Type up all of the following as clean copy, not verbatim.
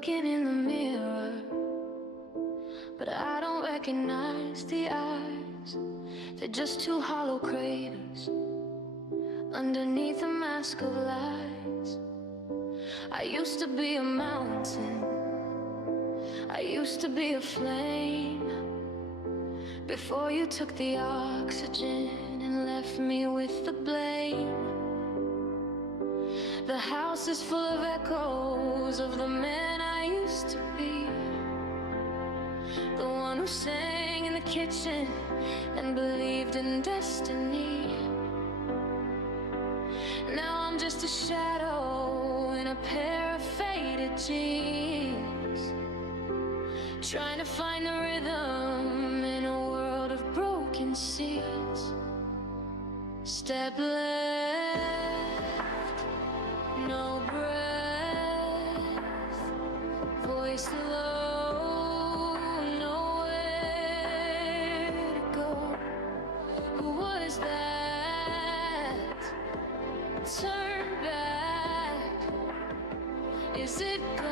looking in the mirror, but I don't recognize the eyes. They're just two hollow craters underneath a mask of lies. I used to be a mountain, I used to be a flame, before you took the oxygen and left me with the blame. The house is full of echoes of the man I used to be, the one who sang in the kitchen and believed in destiny. Now I'm just a shadow in a pair of faded jeans, trying to find the rhythm in a world of broken seeds. Step left, no breath, voice low, nowhere to go. Who was that? Turn back, is it gone?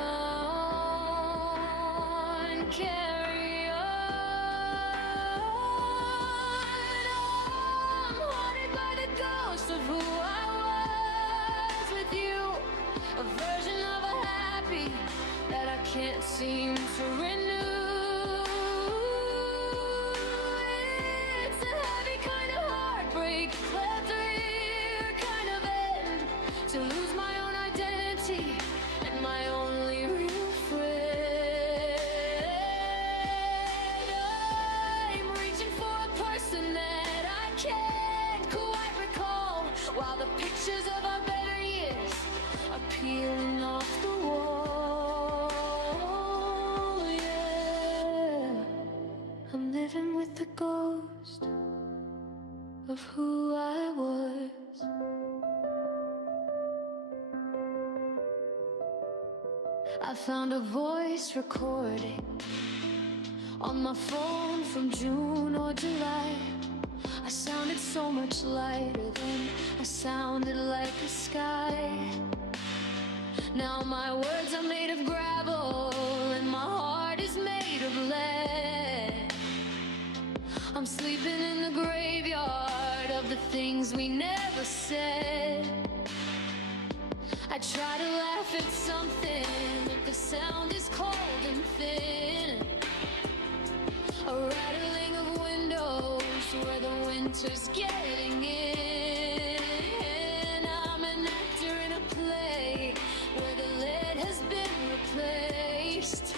Carry on. I'm haunted by the ghost of who I was with you, a version of a happy that I can't seem to renew. It's a heavy kind of heartbreak, clear kind of end, to lose my own identity and my only real friend. I'm reaching for a person that I can't quite recall, while the pictures of our better years are peeling off the wall. Yeah, I'm living with the ghost of who I was. I found a voice recording on my phone from June or July. I sounded so much lighter then, I sounded like the sky. Now my words are made of gravel and my heart is made of lead. I'm sleeping in the graveyard of the things we never said. I try to laugh at something, but the sound is cold and thin. A rattling of windows where the winter's getting in. I'm an actor in a play where the lead has been replaced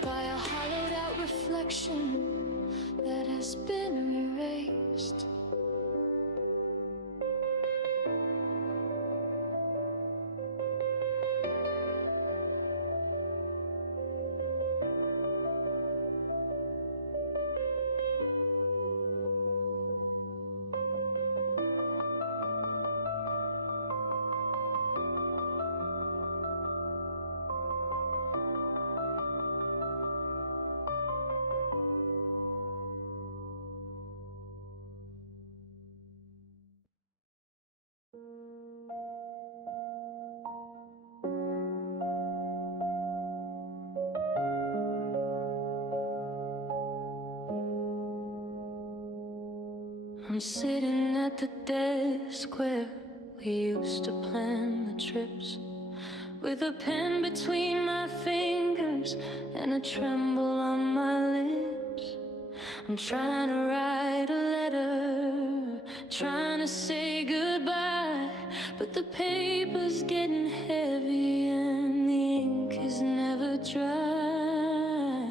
by a hollowed out reflection that has been erased. I'm sitting at the desk where we used to plan the trips, with a pen between my fingers and a tremble on my lips. I'm trying to write a letter, trying to say goodbye, but the paper's getting heavy and the ink is never dry.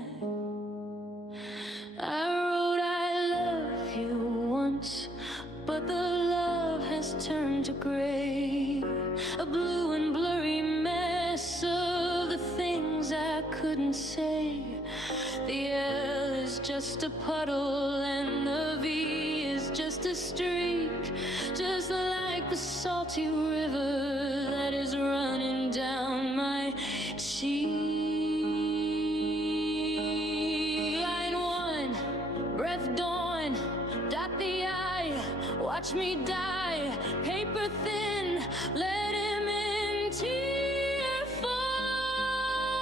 I wrote I love you once, but the love has turned to gray, a blue and blurry mess of the things I couldn't say. The L is just a puddle and the V is just a streak, just like the salty river that is running down my cheek. Line 1, breath dawn, dot the I, watch me die, paper thin, let him in, tear fall.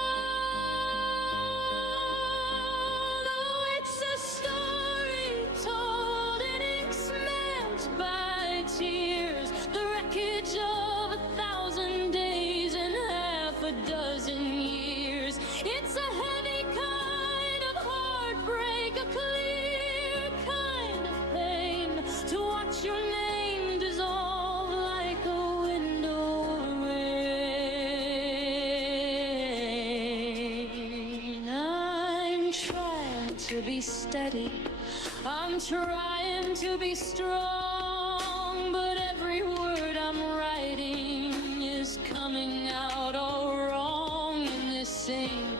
to be steady. I'm trying to be strong, but every word I'm writing is coming out all wrong in this ink,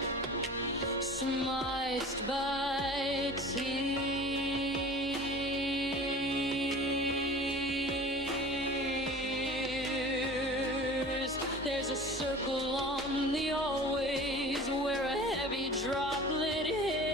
surmised by tears. There's a circle on the always where a heavy droplet hit.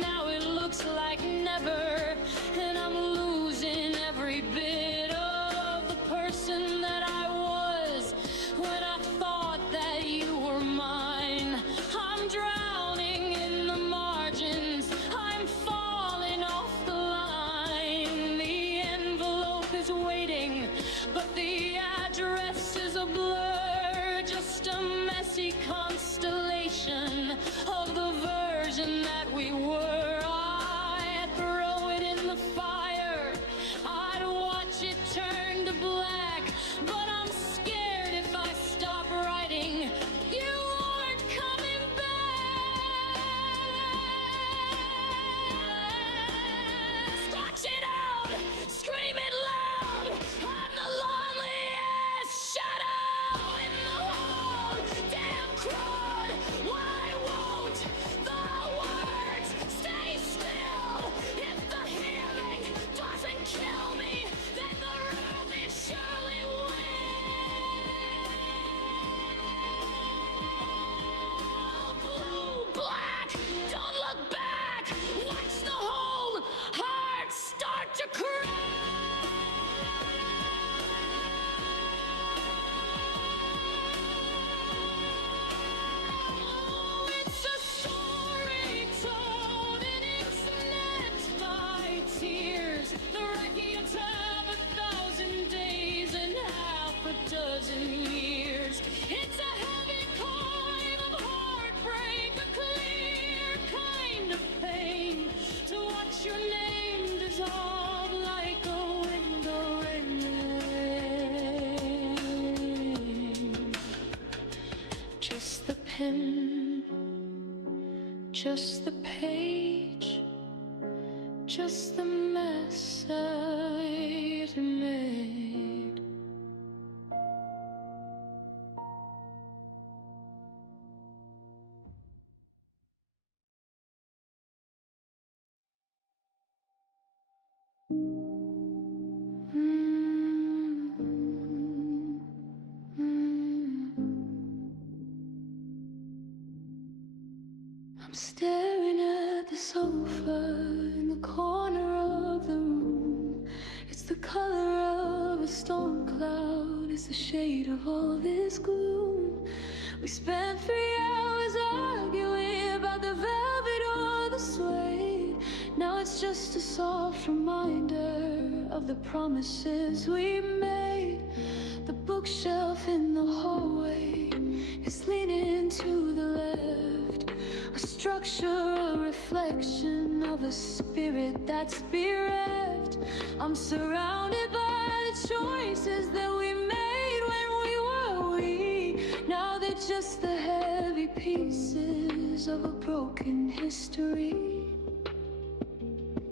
Now it looks like never, and I'm losing every bit of the person that I was when I thought that you were mine. I'm drowning in the margins, I'm falling off the line. The envelope is waiting, but the address is a blur, just a messy constellation of the version that we were. I'd throw it in the fire, I'd watch it turn to black, but I'm scared if I stop writing, you aren't coming back. Scratch it out, scream it loud, I'm the loneliest shadow in the whole damn crowd. Why won't the words stay still? If the healing doesn't kill me, then the rhythm surely will. Blue, black, don't look back. Watch the whole heart start to crack. It's a story told and it's meant by tears. The records have 1,000 days and half a dozen years. It's a heavy kind of heartbreak, a clear kind of pain, to watch your name dissolve like a window in the rain. Just the pen, just the page, just the mess I'd made. I'm staring at the sofa in the corner of the room. It's the color of a storm cloud, it's the shade of all this gloom. We spent 3 hours arguing about the velvet or the suede. Now it's just a soft reminder of the promises we made. The bookshelf in the hallway is leaning to the left, a structure, a reflection of a spirit that's bereft. I'm surrounded by the choices that we made when we were weak. Now they're just the heavy pieces of a broken history.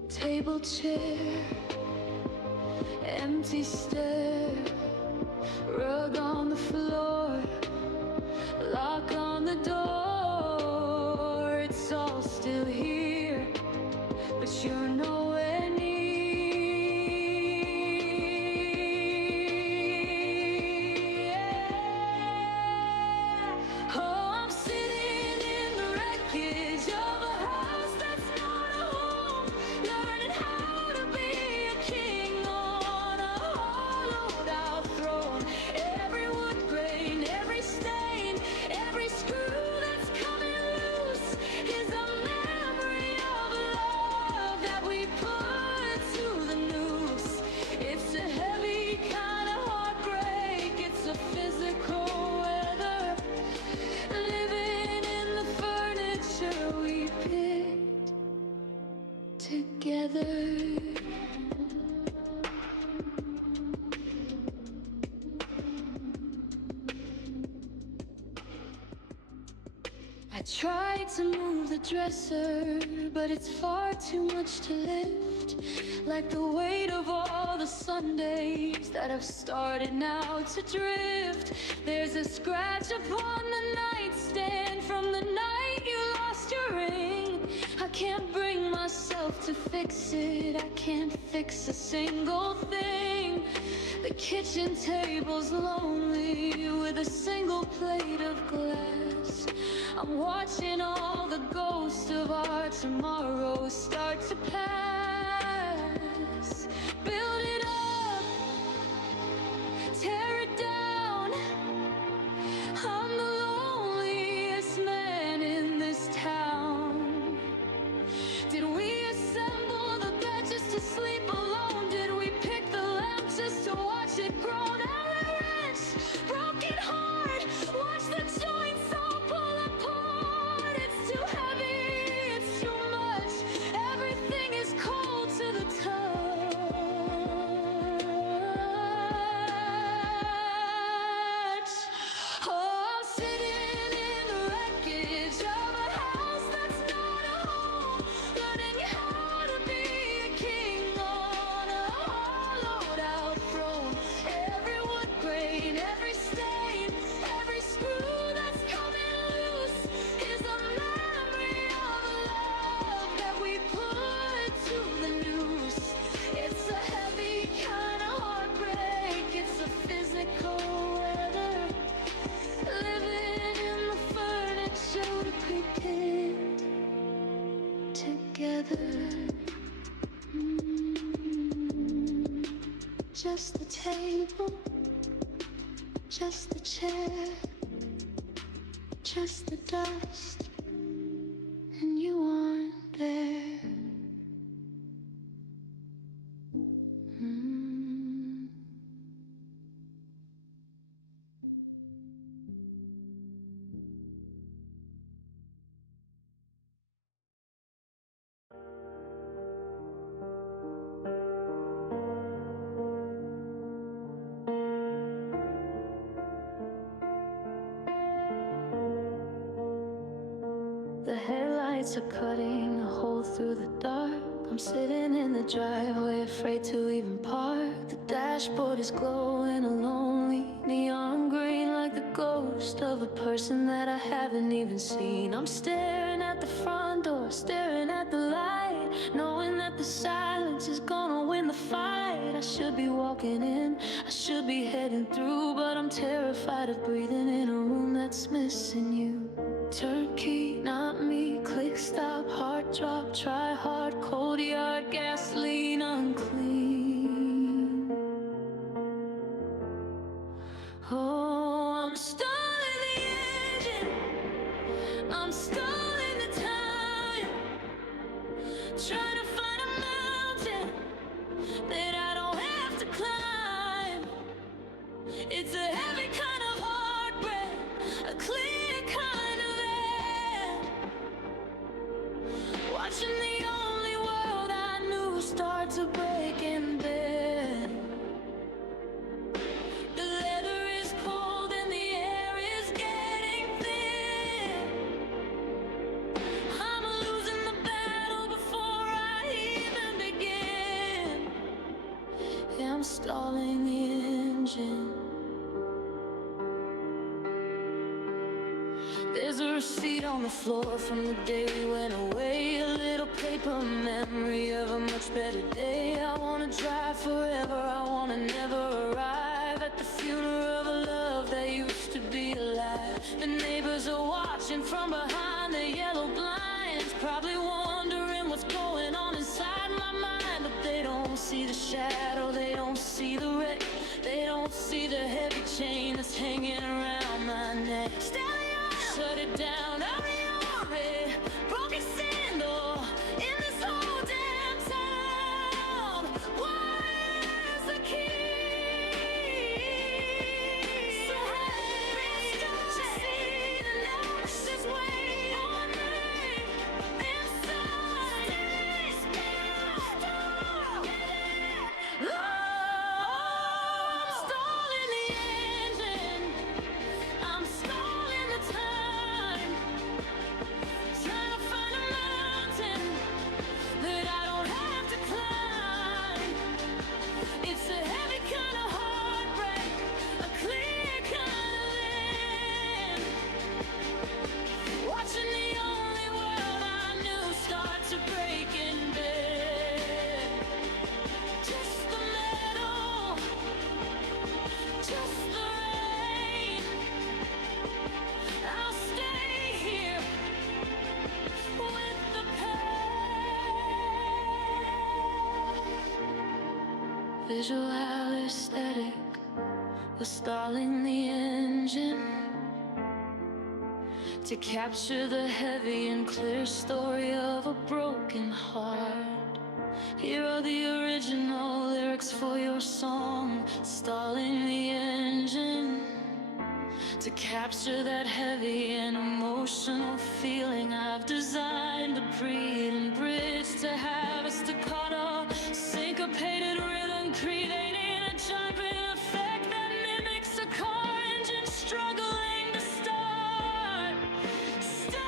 Table, chair, empty stare, rug on the floor, lock on the door. It's all still here, but you're nowhere near. Oh, I'm sitting in the wreckage of a house that's not a home, learning how to be a king on a hollowed out throne. Every wood grain, every stain, every screw that's coming loose is a memory of love that we put to the noose. It's a heavy kind of heartbreak, it's a physical weather, living in the furniture we picked together. I tried to move the dresser, but it's far too much to lift. Like the weight of all the Sundays that have started now to drift. There's a scratch upon the nightstand from the night you lost your ring. I can't bring myself to fix it, I can't fix a single thing. The kitchen table's lonely with a single plate of glass. I'm watching all the ghosts of our tomorrows start to pass. Build it up, tear it down. I'm the loneliest man in this town. Did we assemble the bed just to sleep alone? Did we pick the lamp just to watch it grow? Now we're rich, broken heart, watch the joints all pull apart. It's too heavy, it's too much, everything is cold to the touch. Oh, I'm sitting in the wreckage of a house that's not a home, learning how to be a king on a hollowed out throne. Every wood grain, every stain, every screw that's coming loose is a memory of a love that we put to the noose. It's a heavy kind of heartbreak, it's a physical weather, living in the furniture to be pinned together. Just the table, just the chair, just the dust, and you aren't there. Mm. The headlights are cutting a hole through the dark. I'm sitting in the driveway, afraid to even park. The dashboard is glowing a lonely neon green, like the ghost of a person that I haven't even seen. I'm staring at the front door, staring at the light, knowing that the silence is gonna win the fight. I should be walking in, I should be heading through, but I'm terrified of breathing in a room that's missing you. Turkey, not me, click, stop, heart drop, try hard, cold yard, gasoline unclean. Oh, I'm stalling the engine, I'm stalling the time, trying to find a mountain that I don't have to climb. It's a heavy kind of heartbreak, a clear kind of air, watching the only world I knew start to break in bed. The leather is cold and the air is getting thin. I'm losing the battle before I even begin. Yeah, I'm stalling the engine. There's a receipt on the floor from the day we went away, a little paper memory of a much better day. I wanna drive forever, I wanna never arrive at the funeral of a love that used to be alive. The neighbors are watching from behind their yellow blinds, probably wondering what's going on inside my mind. But they don't see the shadow, they don't see the wreck, they don't see the heavy chain that's hanging around my neck. Shut it down, hurry, broken sandal in this whole damn town. Where's the key? So hey, don't you see the notes just wait on me inside? Stop. Oh, I'm stalling the engine, I'm stalling the time, visual aesthetic was stalling the engine to capture the heavy and clear story of a broken heart. Here are the original lyrics for your song, stalling the engine to capture that heavy and emotional feeling. I've designed a breathe and bridge to have a staccato, syncopated rhythm, creating a jumping effect that mimics a car engine struggling to start. Start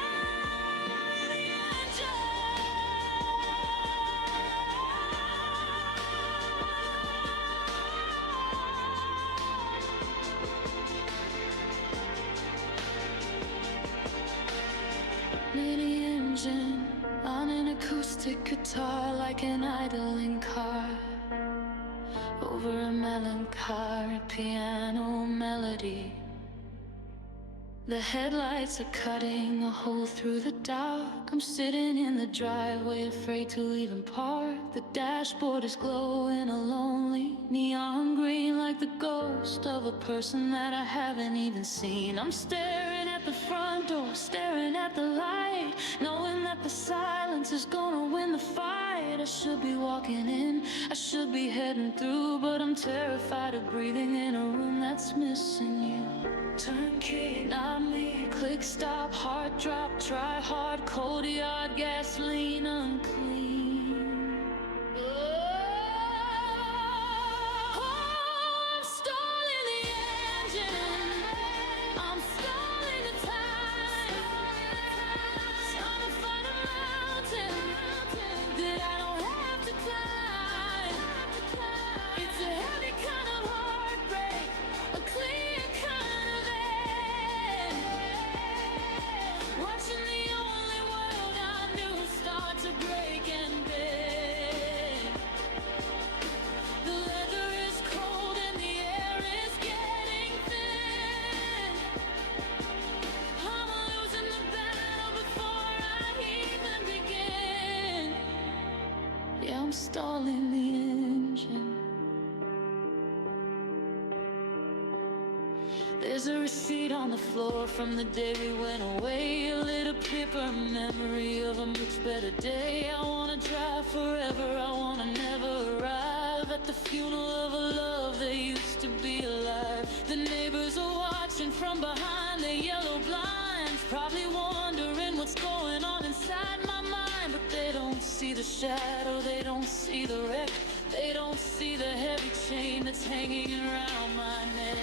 the mini engine on an acoustic guitar, like an idling car over a melancholy piano melody. The headlights are cutting a hole through the dark. I'm sitting in the driveway, afraid to even park. The dashboard is glowing a lonely neon green, like the ghost of a person that I haven't even seen. I'm staring at the front door, staring at the light, knowing that the silence is gonna win the fight. I should be walking in, I should be heading through, but I'm terrified of breathing in a room that's missing you. Turnkey, not me. Click, stop, heart drop, try hard, cold yard, gasoline unclean. I'm stalling the engine, I'm stalling the time, trying to find a mountain that I don't have to climb. It's a heavy kind of heartbreak, a clear kind of end. Watching the only world I knew start to break and bend. The leather is cold and the air is getting thin. I'm losing the battle before I even begin. Yeah, I'm stalling the engine. There's a receipt on the floor from the day we went away, a little paper memory of a much better day. I wanna drive forever, I wanna never arrive at the funeral of a love that used to be alive. The neighbors are watching from behind their yellow blinds, probably wondering what's going on inside my mind. But they don't see the shadow, they don't see the wreck, they don't see the heavy chain that's hanging around my neck.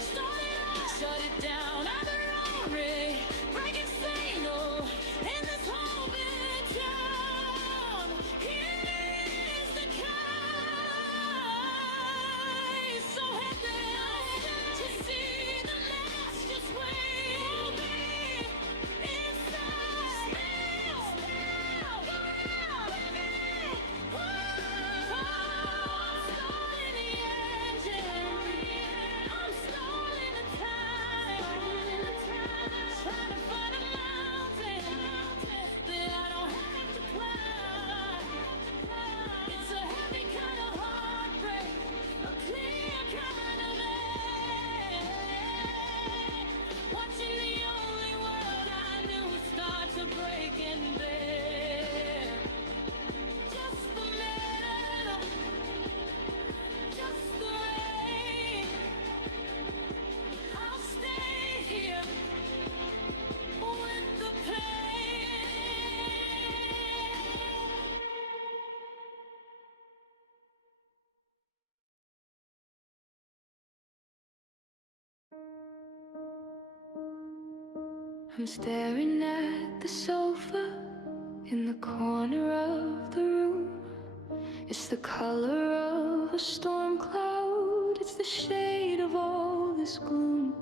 Shut it down, I'm the wrong way, breaking signal in this whole big town. Here's the kite, so heavy to see the last just wait inside. Stalling the engine, I'm stalling the time, trying to find a mountain that I don't have to climb. It's a heavy kind of heartbreak, a clear kind of end. Watching the only world I knew start to break and bare. Just the metal, just the rain. I'll stay here with the pain. I'm staring at the sofa in the corner of the room. It's the color of a storm cloud, it's the shade of all this gloom.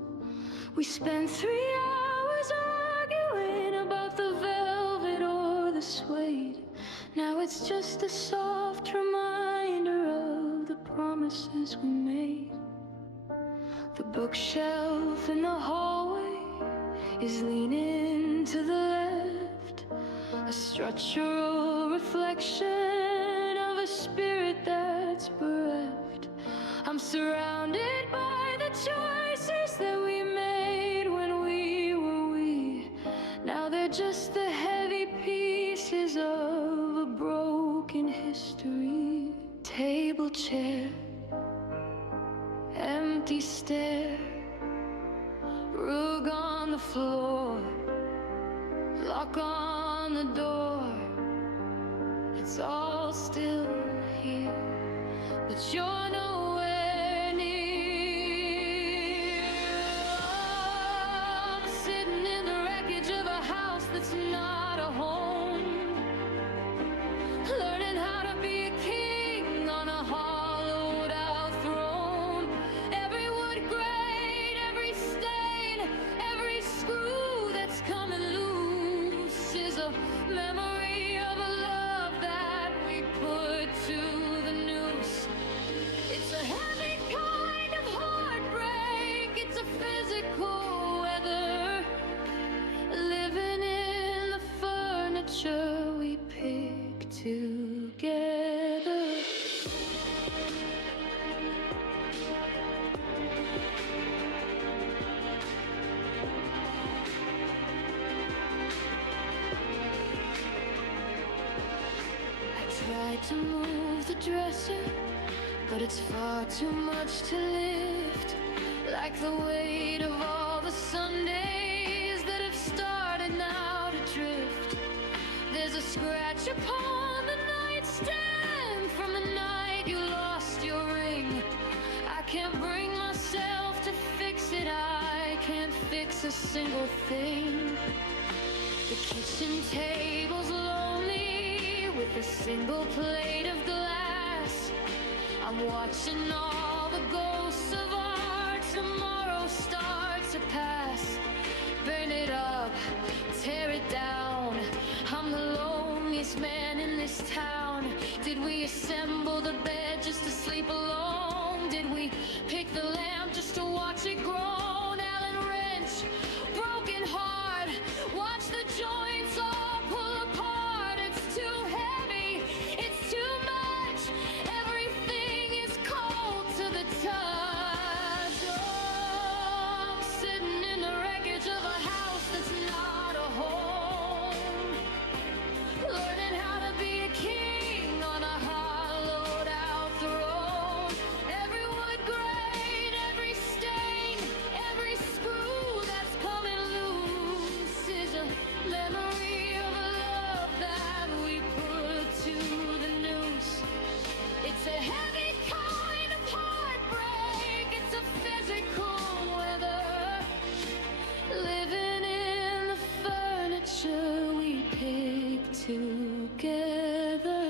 We spent 3 hours arguing about the velvet or the suede. Now it's just a soft reminder of the promises we made. The bookshelf in the hallway is leaning to the left, a structural reflection of a spirit that's bereft I'm surrounded by the choices that we made when we were we. Now they're just the heavy pieces of a broken history. Table, chair, empty stare, rug on the floor, lock on the door. It's all still here, but you're nowhere near. I'm sitting in the wreckage of a house that's not a home, learning how to be a king on a hollowed out throne. Every wood grain, every stain, every screw that's coming loose is a memory of a love that we put to the noose. It's a heavy kind of heartbreak, it's a physical weather, living in the furniture we pick together. I tried to move the dresser, but it's far too much to lift, like the weight of all the Sundays that have started now to drift. There's a scratch upon the nightstand from the night you lost your ring. I can't bring myself to fix it, I can't fix a single thing. The kitchen table's lonely with a single plate of glass. I'm watching all the ghosts of our tomorrow start to pass. Burn it up, tear it down. I'm the loneliest man in this town. Did we assemble the bed just to sleep alone? Did we pick the lamp just to watch it groan? Allen wrench, broken heart, watch the joints all pull apart. It's too heavy, it's too much, everything is cold to the touch. Oh, I'm sitting in the wreckage of a house that's not a home, learning how to be a king on a hollowed out throne. Every wood grain, every stain, every screw that's coming loose is a memory of a love that we put to the noose. It's a heavy kind of heartbreak, it's a physical weather, living in the furniture we pick together.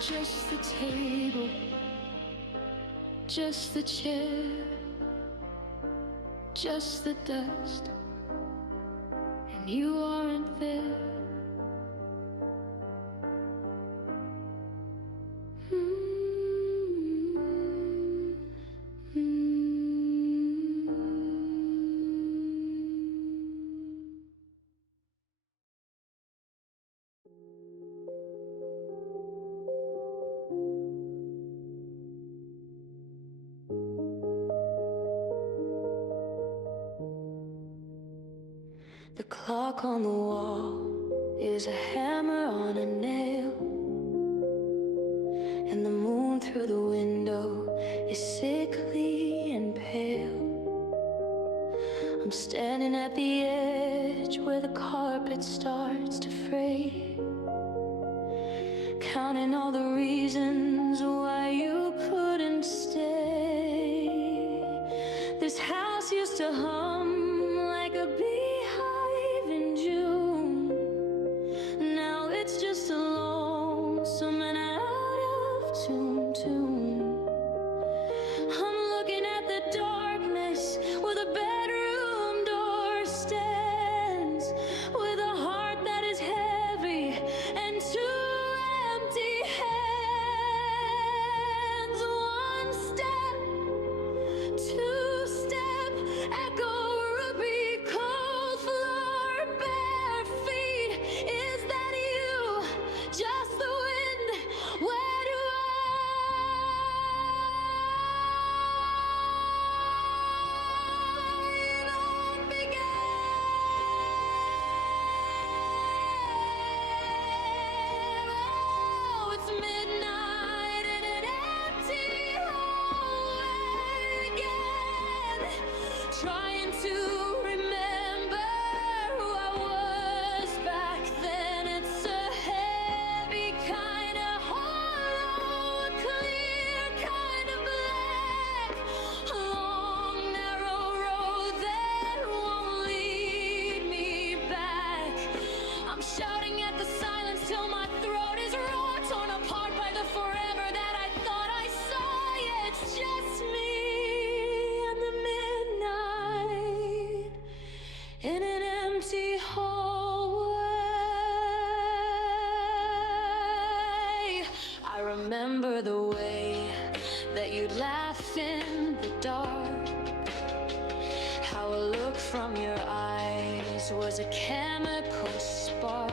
Just the table, just the chair, just the dust, and you aren't there. The clock on the wall is a hammer on a nail, and the moon through the window is sickly and pale. I'm standing at the edge where the carpet starts to fray, counting all the reasons why you couldn't stay. This house used to hum like a beehive in June. Now it's just a lonesome and out of tune. I'm looking at the darkness where the bedroom door stands, with a heart that is heavy and two empty hands. One step, two step, echo remember the way that you'd laugh in the dark, how a look from your eyes was a chemical spark.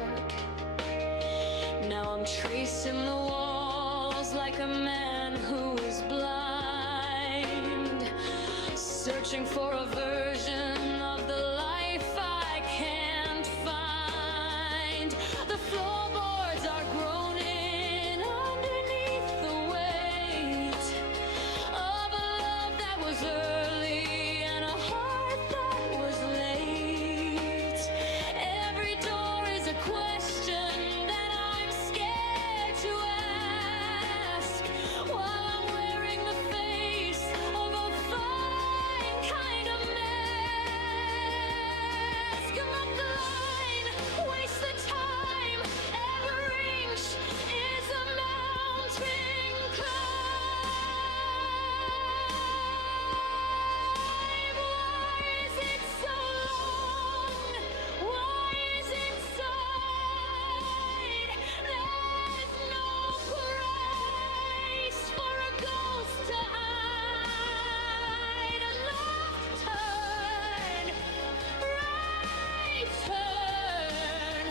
Now I'm tracing the walls like a man who is blind, searching for a version of the life I can't find. The floorboards are groaning underneath the weight of a love that was early and a heart that was late. Every door is a question that I'm scared to ask, while I'm wearing the face of a fine kind of mask. I'm not the line, waste the time. Every inch is a mountain climb. Why is it so long? Why is it so wide? There's no price for a ghost to hide. A left turn, right turn.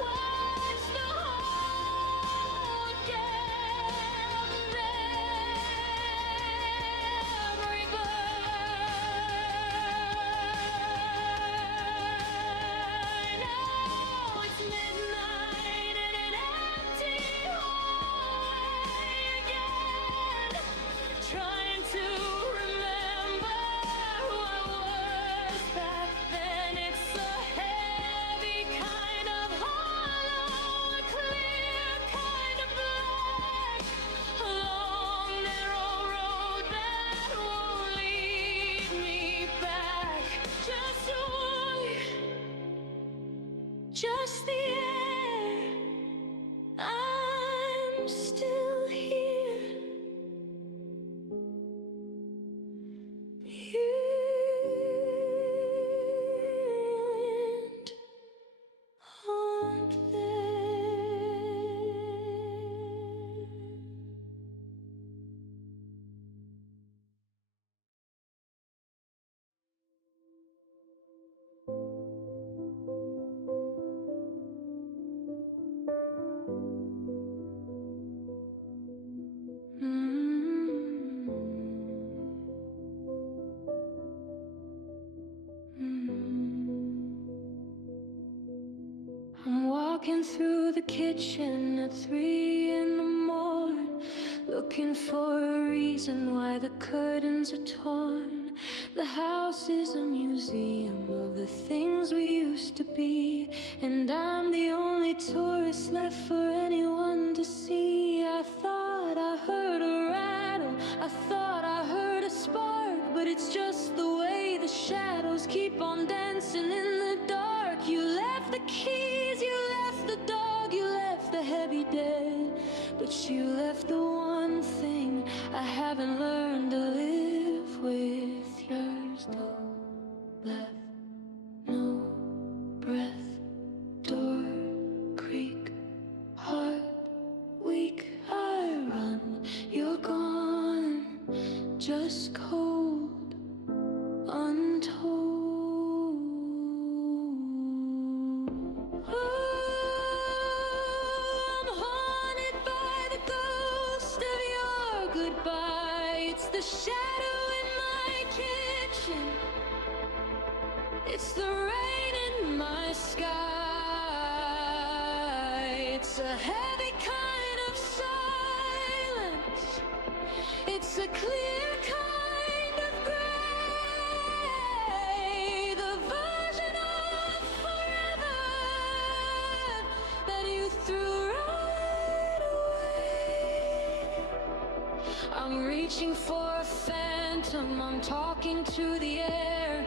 Watch the whole damn memory burn. Now it's midnight in an empty hallway again, trying to remember who I was back then. It's a heavy kind of hollow, a clear kind of black, a long narrow road that won't lead me back. Just a void, just the air. I'm still here. And on I'm walking through the kitchen at 3 in the morning, looking for a reason why the curtains are torn. The house is a museum of the things we used to be, and I'm the only tourist left for anyone to see. I thought I heard a rattle, I thought I heard a spark, but it's just the way the shadows keep on dancing in the dark. You left the keys, you left the dog, you left the heavy dead, but you left the one thing I haven't learned to live with. You're still left, no breath, door creak, heart weak. I run, you're gone, just cold, untold. I'm haunted by the ghost of your goodbye. It's the shadow in my kitchen, it's the rain in my sky. It's a heavy kind of silence, it's a clear kind of gray, the version of forever that you threw right away. I'm reaching for a phantom, I'm talking to the air,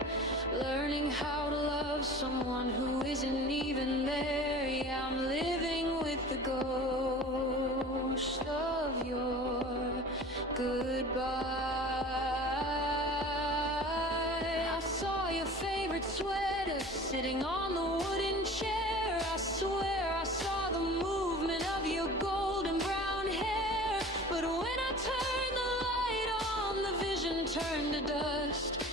learning how to love someone who isn't even there. Yeah, I'm living with the ghost of your goodbye. I saw your favorite sweater sitting on the wooden chair. I swear I saw the movement of your golden brown hair turned to dust,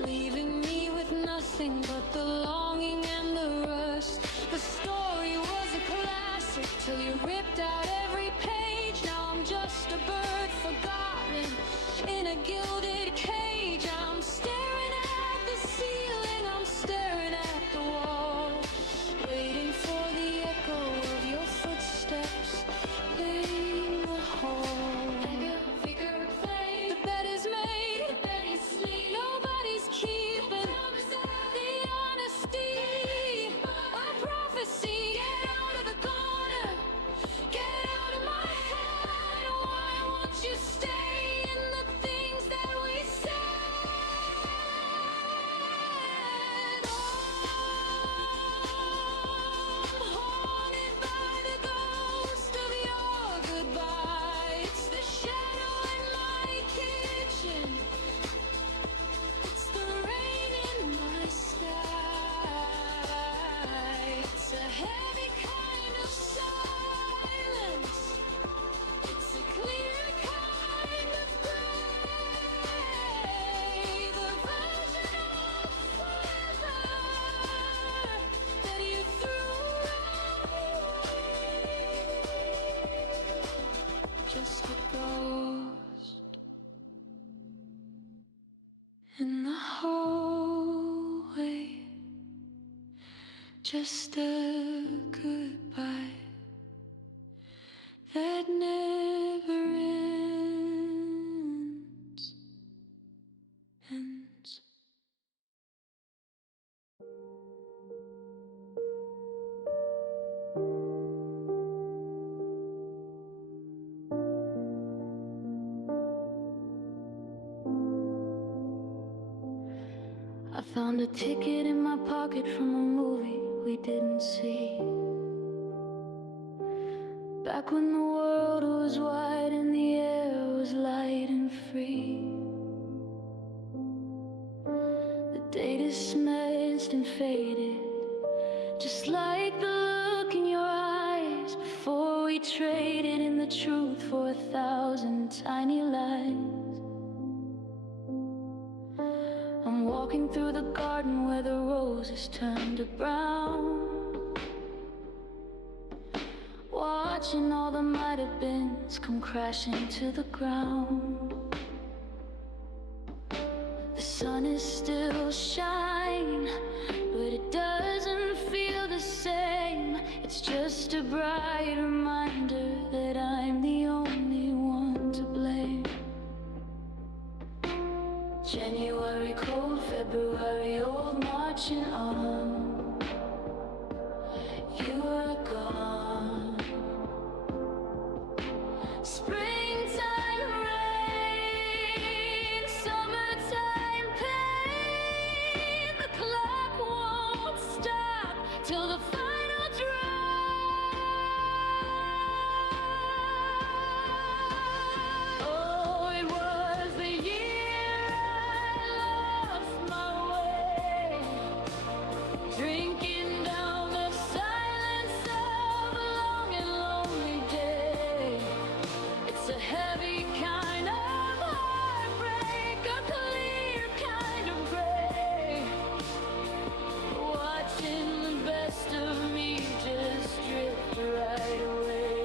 leaving me with nothing but the longing and the rust. The story was a classic till you ripped out every page. Now I'm just a bird forgotten in a gilded cage. I'm staring at the ceiling, I'm staring at the wall, waiting for the echo of your footsteps in the hall. The bed is made, nobody's keeping the honesty. A prophecy, get out of the corner, get out of my head. Why won't you stay in the things that we said? I'm haunted by the ghost of your goodbye. It's the shadow in my kitchen, it's the rain in my sky. It's a heavy kind of silence, it's a clear kind of gray. The version of forever that you threw away, just a ghost in the hallway, just a goodbye that never ends. I found a ticket in my pocket from a movie we didn't see. Back when the world was wide and the air was light and free. The date is smudged and faded, just like the look in your eyes before we traded in the truth for 1,000 tiny lies. I'm walking through the garden where the roses turn to brown, watching all the might have beens come crashing to the ground. The sun is still shining, but it doesn't feel the same. It's just a bright reminder that I'm the only one to blame. January cold, February old, March and autumn, you were gone. Springtime rain, summertime pain. The clock won't stop till the final drop. Oh, it was the year I lost my way, drinking down the silence of a long and lonely day. It's a heavy kind of heartbreak, a clear kind of gray, watching the best of me just drift right away.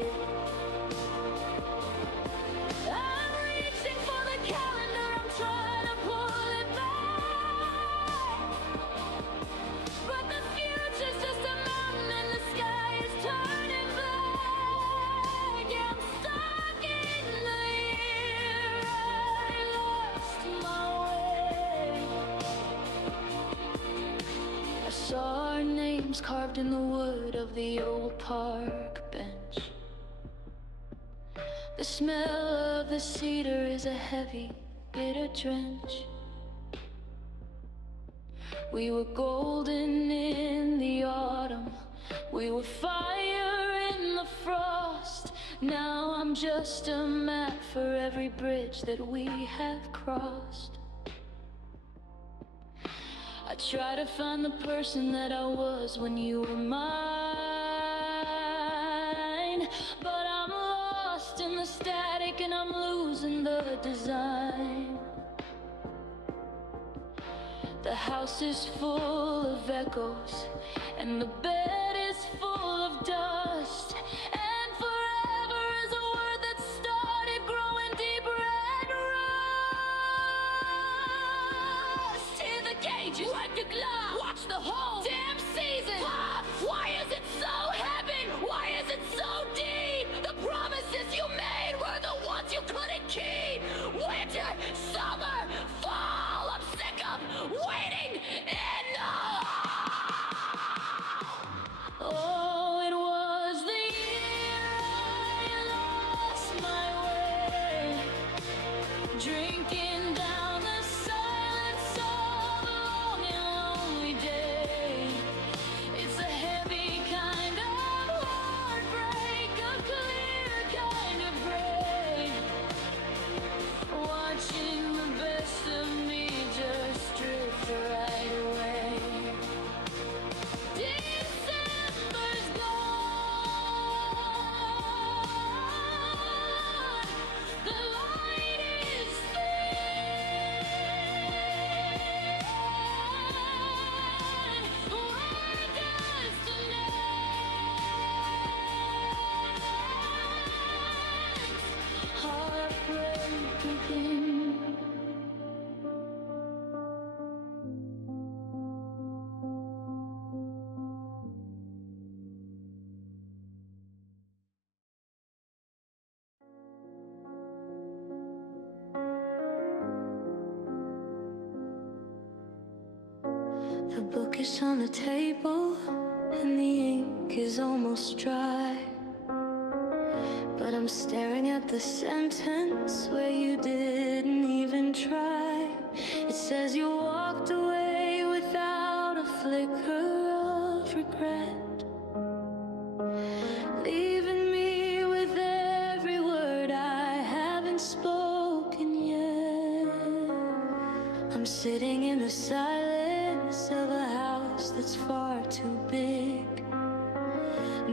I'm reaching for the calendar, I'm trying to pull it back, but the future's just a mountain and the sky is turning black. Yeah, I'm stuck in the year I lost my way. I saw our names carved in the wood of the old park bench. The smell of the cedar is a heavy, bitter drench. We were golden in the autumn, we were fire in the frost. Now I'm just a map for every bridge that we have crossed. I try to find the person that I was when you were mine, but I'm lost in the static and I'm losing the design. house is full of echoes, and the bed is full of dust. And forever is a word that started growing deeper and rust. Hear the cages, wipe your glove, watch the whole damn season. Why is it so heavy? Why is it so deep? The promises you made were the ones you couldn't keep. Winter, summer, fall, I'm sick of waiting in the oh, it was the year I lost my way, drinking down the silence of a long and lonely day. It's a heavy kind of heartbreak, a clear kind of break. Watching the best of me just drift right away. December's gone, the light is thin. Where does the next heartbreak begin? The book is on the table, and the ink is almost dry. But I'm staring at the sentence where you didn't even try. It says you walked away without a flicker of regret, leaving me with every word I haven't spoken yet. I'm sitting in the silence of a house that's far too big,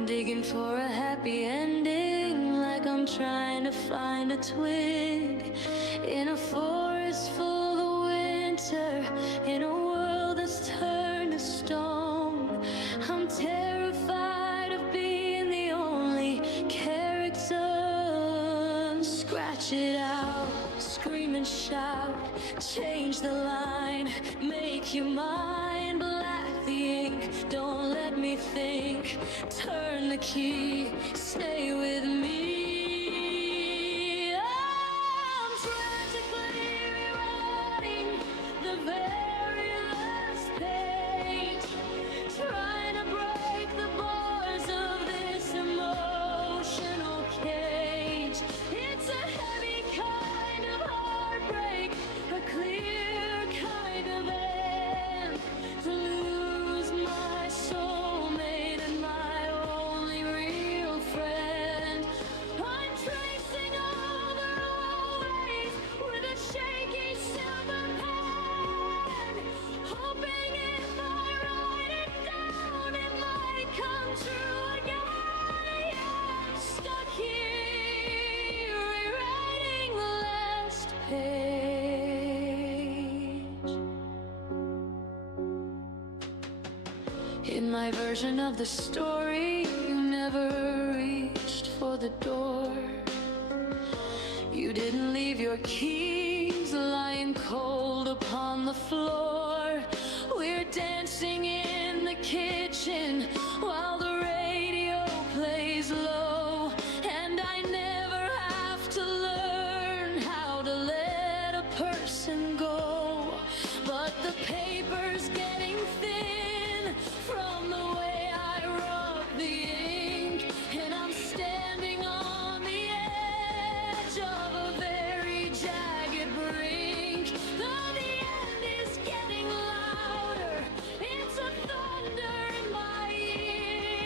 digging for a happy ending, like I'm trying to find a twig in a forest full of winter, in a world that's turned to stone. I'm terrified of being the only character. Scratch it out, scream and shout, change the line, make your mind black the ink. Don't let me think, turn the key, stay with me. I'm frantically rewriting the very last page, trying to break the bars of this emotional cage. It's a heavy kind of heartbreak, a clear kind of end, to lose my soulmate and my only real friend. I'm tracing over always with a shaky silver pen, hoping if I write it down it might come true again. Stuck here rewriting the last page. In my version of the story, you never reached for the door. You didn't leave your keys lying cold upon the floor. We're dancing in the kitchen while the radio plays low, and I never have to learn how to let a person go. But the paper's getting thin from the way I rub the ink, and I'm standing on the edge of a very jagged brink. Though the end is getting louder, it's a thunder in my ear.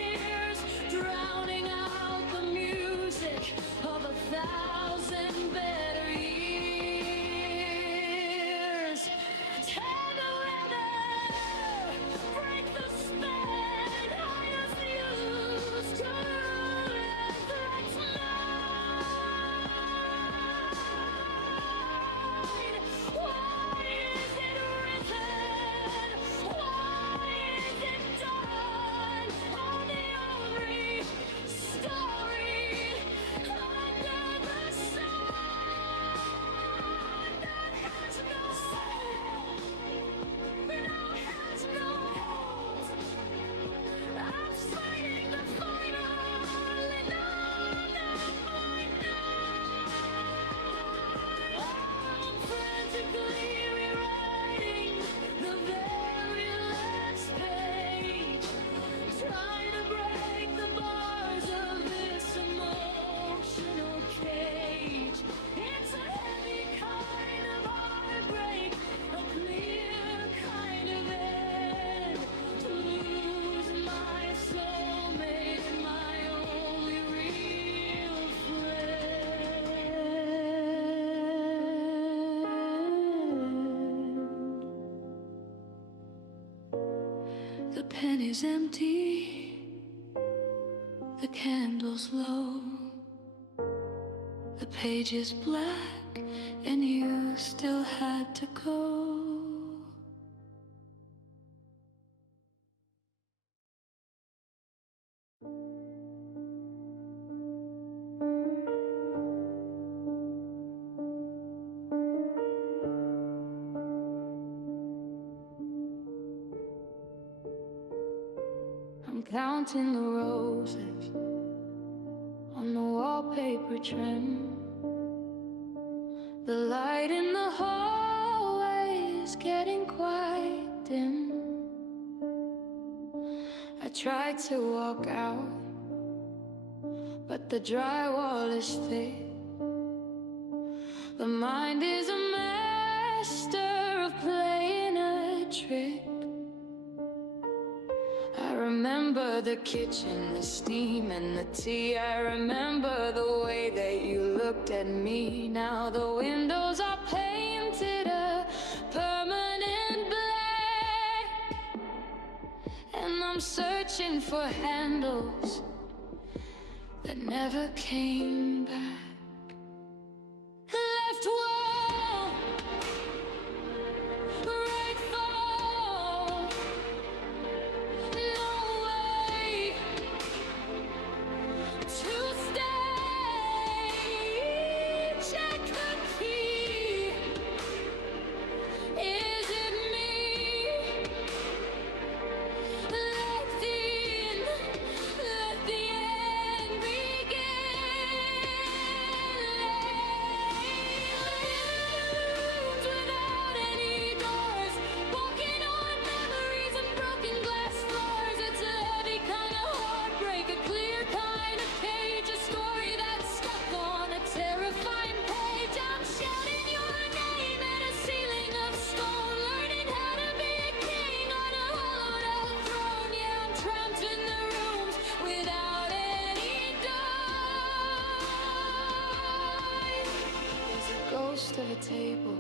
pen is empty, the candle's low, the page is black, and you still had to go. I'm counting the roses on the wallpaper trim. The light in the hallway is getting quite dim. I tried to walk out, but the drywall is thick. The mind is a master of playing a trick. I remember the kitchen, the steam and the tea. I remember the way that you looked at me. Now the windows are painted a permanent black, and I'm searching for handles that never came back. Left wall, right fall, no way to stay. Check the key. Is it me? Let the end begin. Without any doors, walking on memories and broken glass floors. It's a heavy kind of heartbreak, a clear kind of page, a story that's stuck on a terrifying page. I'm shouting your name at a ceiling of stone, learning how to be a king on a hollowed out throne. Yeah, I'm trapped in the rooms without any doors. There's a ghost of a table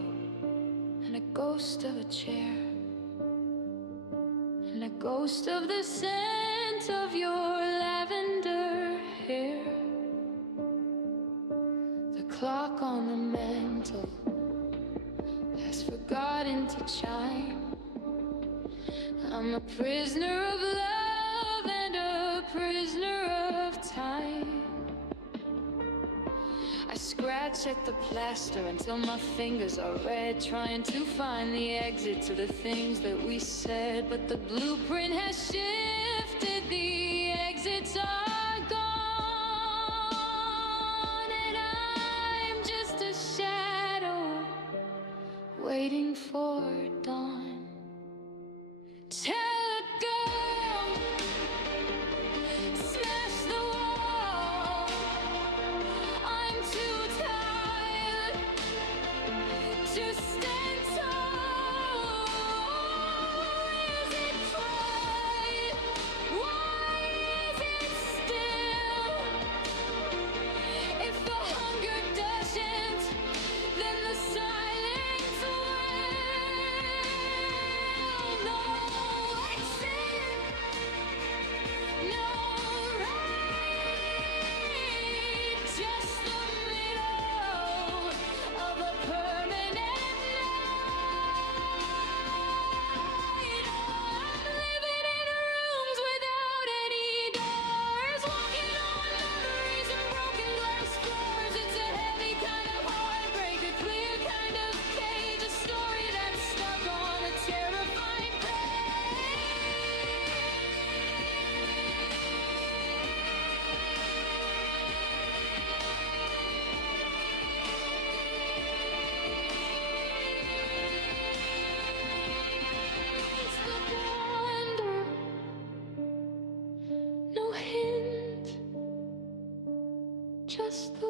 and a ghost of a chair, and a ghost of the scent of your lavender hair. The clock on the mantle has forgotten to chime. I'm a prisoner of love and a prisoner of time. I scratch at the plaster until my fingers are red, trying to find the exit to the things that we said. But the blueprint has shifted, the exits are gone, and I'm just a shadow waiting for dawn. Telegram, smash the wall. I'm too tired to stand tall. Is it quiet? Why is it still? If the hunger doesn't, then the silence will. No exit, no right, just the middle of a permanent night. I'm living in rooms without any doors, walking on memories and broken glass floors. It's a heavy kind of heartbreak, a clear kind of cage, a story that's stuck on a terrifying page. The wonder, no hint, just the